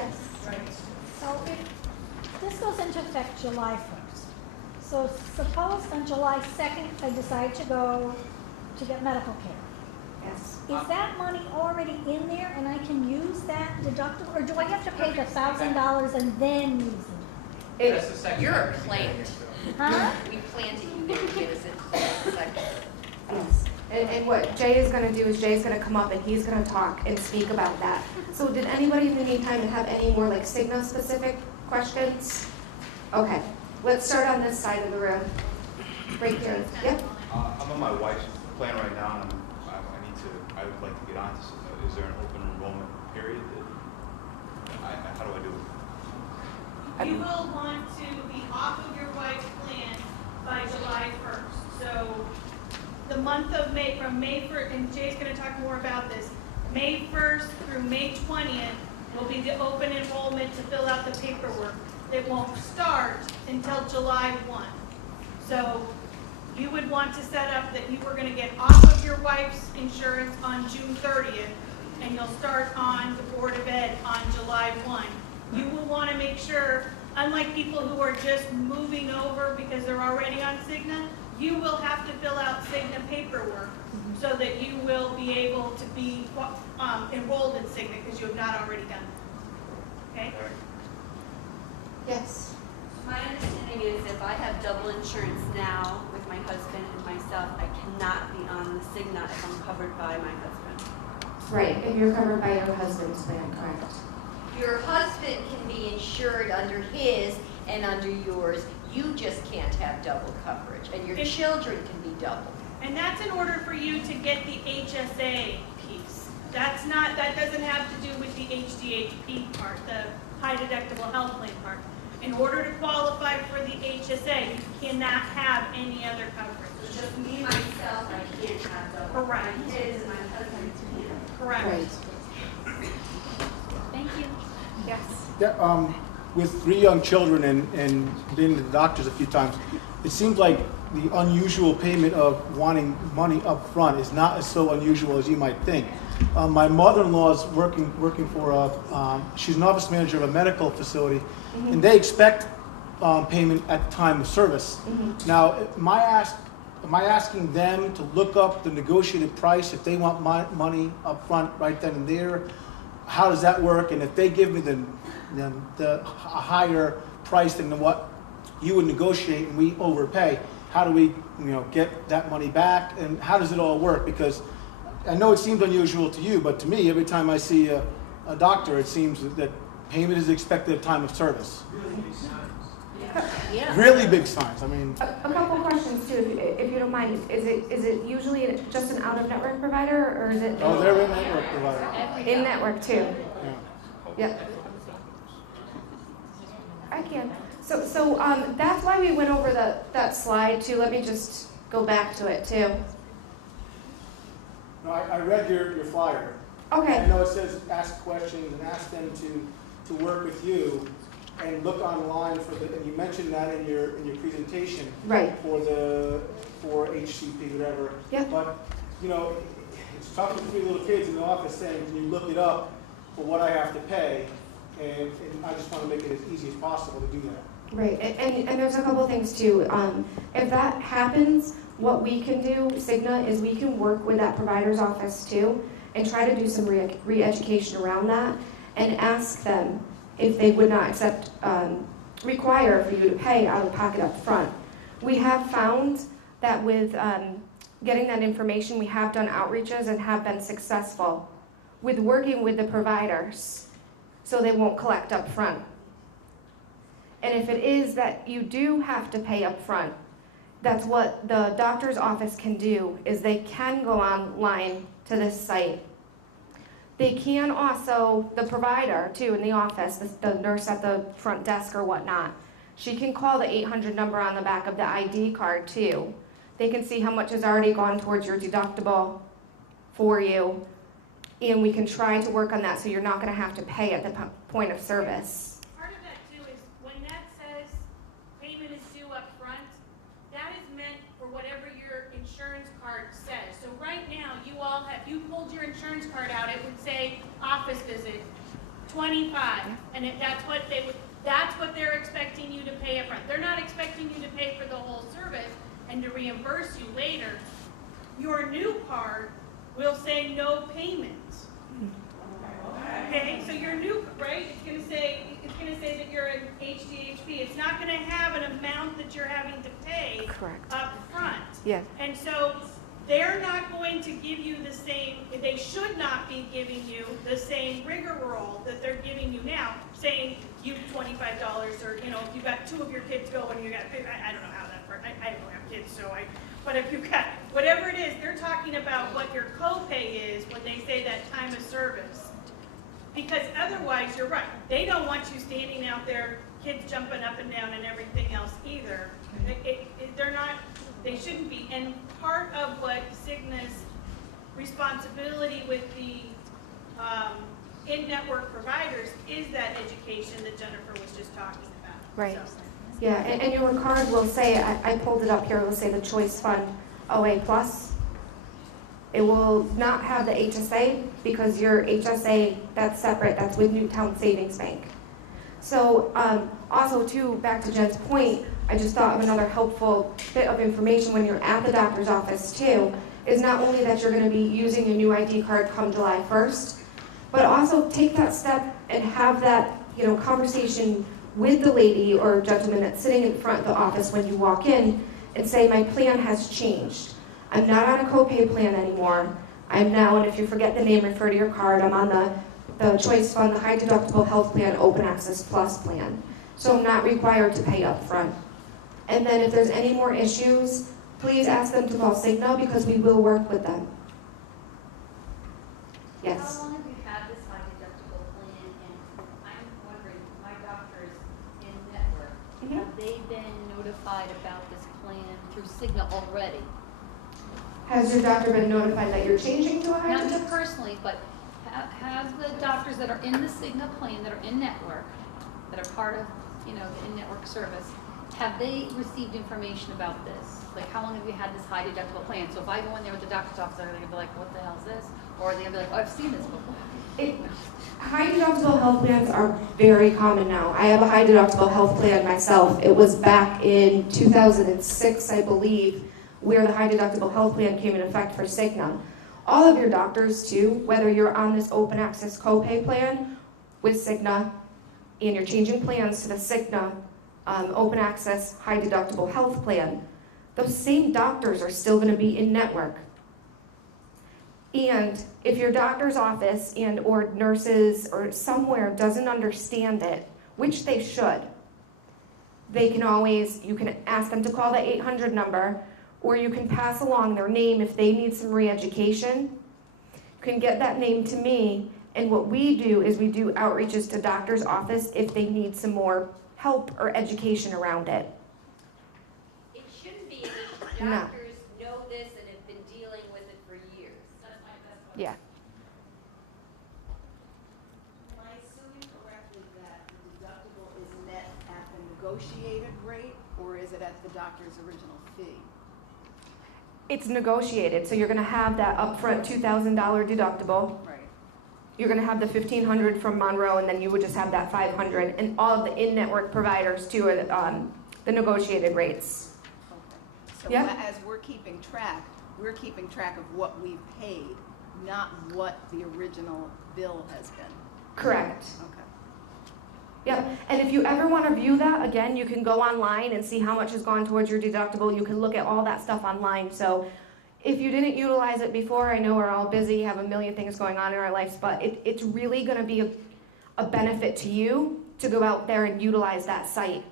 Yes. So if this goes into effect July 1st, so suppose on July 2nd I decide to go to get medical care. Yes. Is that money already in there and I can use that deductible, or do I have to pay the $1,000 and then use it? That's the second. You're a time we've been plant. doing it, so. Huh? We planted you there to give us a second. Yes. And what Jay is going to do is Jay's going to come up and he's going to talk and speak about that. So did anybody in the meantime have any more like Cigna specific questions? Okay. Let's start on this side of the room. Right here. Yep. I'm on my wife's plan right now, and I would like to get on to Cigna. Is there an open enrollment period? How do I do it? You will want to be off of your wife's plan by July 1st. So the month of May, from May 1st, and Jay's going to talk more about this, May 1st through May 20th will be the open enrollment to fill out the paperwork. It won't start until July 1. So you would want to set up that you were going to get off of your wife's insurance on June 30th, and you'll start on the Board of Ed on July 1. You will want to make sure, unlike people who are just moving over because they're already on Cigna, you will have to fill out Cigna paperwork so that you will be able to be enrolled in Cigna because you have not already done it. Okay? Yes. My understanding is if I have double insurance now with my husband and myself, I cannot be on the Cigna if I'm covered by my husband. Right. If you're covered by your husband's plan, correct. Your husband can be insured under his and under yours. You just can't have double coverage, and your children can be double. And that's in order for you to get the HSA piece. That doesn't have to do with the HDHP part, the high deductible health plan part. In order to qualify for the HSA, you cannot have any other coverage. So just me, myself, I can't have double. Correct. My kids and my husband can. Correct. Right. Thank you. Yes. Yeah, with 3 young children and been to the doctors a few times, it seems like the unusual payment of wanting money up front is not as so unusual as you might think. My mother-in-law is working for she's an office manager of a medical facility, and they expect payment at the time of service. Now, am I asking them to look up the negotiated price if they want money up front right then and there? How does that work? And if they give me a higher price than what you would negotiate and we overpay, how do we get that money back? And how does it all work? Because I know it seems unusual to you, but to me, every time I see a doctor, it seems that payment is expected at time of service. Yeah. Really big signs. I mean, A couple questions too, if you don't mind. Is it usually just an out-of-network provider, or is it? oh, they're in network provider. In-network too. Yeah. Yep. I can. So that's why we went over that slide too. Let me just go back to it too. No, I read your flyer. Okay. I know it says ask questions and ask them to work with you and look online and you mentioned that in your presentation. Right. For HCP, whatever. Yeah. But it's tough with 3 little kids in the office saying, can you look it up for what I have to pay? And I just want to make it as easy as possible to do that. Right. And there's a couple things too. If that happens, what we can do, Cigna, is we can work with that provider's office too and try to do some re-education around that and ask them if they would not require for you to pay out of pocket up front. We have found that with getting that information, we have done outreaches and have been successful with working with the providers so they won't collect up front. And if it is that you do have to pay up front, that's what the doctor's office can do, is they can go online to this site. They can also, the provider too in the office, the nurse at the front desk or whatnot, she can call the 800 number on the back of the ID card too. They can see how much has already gone towards your deductible for you, and we can try to work on that so you're not going to have to pay at the point of service. Part of that too is when that says payment is due up front, that is meant for whatever your insurance card says. So right now, you pulled your insurance card out, it would say office visit, 25, and if that's what that's what they're expecting you to pay up front. They're not expecting you to pay for the whole service and to reimburse you later. Your new card will say no payments. Okay, so your new, right, it's gonna say that you're an HDHP. It's not gonna have an amount that you're having to pay Correct. up front. Yes. And so they're not going to give you the same, they should not be giving you the same rigmarole that they're giving you now, saying you $25 or, you know, if you got 2 of your kids go and you got, I don't know how that works. I don't have kids, so but if you've got, whatever it is, they're talking about what your copay is when they say that time of service. Because otherwise, you're right, they don't want you standing out there, kids jumping up and down and everything else either. They're not, they shouldn't be. And part of what Cigna's responsibility with the in-network providers is that education that Jennifer was just talking about. Right. So, Yeah, and your card will say, I pulled it up here, it will say the Choice Fund OA Plus. It will not have the HSA because your HSA, that's separate, that's with Newtown Savings Bank. So also too, back to Jen's point, I just thought of another helpful bit of information when you're at the doctor's office too, is not only that you're gonna be using your new ID card come July 1st, but also take that step and have that, you know, conversation with the lady or gentleman that's sitting in front of the office when you walk in and say, my plan has changed. I'm not on a copay plan anymore. I'm now, and if you forget the name, refer to your card, I'm on the Choice Fund, the High Deductible Health Plan, Open Access Plus plan. So I'm not required to pay up front. And then if there's any more issues, please ask them to call Cigna because we will work with them. Yes. How long have you had this high deductible plan? And I'm wondering, my doctors in network, have they been notified about this plan through Cigna already? Has your doctor been notified that you're changing to a high Not you deductible? personally, but have the doctors that are in the Cigna plan, that are in network, that are part of, you know, the in-network service, have they received information about this? Like, how long have you had this high deductible plan? So if I go in there with the doctor's office, are they gonna be like, what the hell is this? Or are they gonna be like, oh, I've seen this before? High deductible health plans are very common now. I have a high deductible health plan myself. It was back in 2006, I believe, where the high deductible health plan came in effect for Cigna. All of your doctors too, whether you're on this open access copay plan with Cigna and you're changing plans to the Cigna open access high deductible health plan, those same doctors are still going to be in network. And if your doctor's office and or nurses or somewhere doesn't understand it, which they should, they can always, you can ask them to call the 800 number, or you can pass along their name if they need some re-education. You can get that name to me, and what we do is we do outreaches to doctor's office if they need some more help or education around it. It shouldn't be an issue. No. Doctors know this and have been dealing with it for years. Yeah. Am I assuming correctly that the deductible is net at the negotiated rate, or is it at the doctor's original fee? It's negotiated, so you're gonna have that upfront $2,000 deductible. Right. You're gonna have the $1,500 from Monroe, and then you would just have that $500. And all of the in-network providers too are the negotiated rates. Okay. So Yeah. as we're keeping track of what we've paid, not what the original bill has been. Correct. Okay. Yep, and if you ever want to view that, again, you can go online and see how much has gone towards your deductible. You can look at all that stuff online. So if you didn't utilize it before, I know we're all busy, have a million things going on in our lives, but it's really going to be a benefit to you to go out there and utilize that site.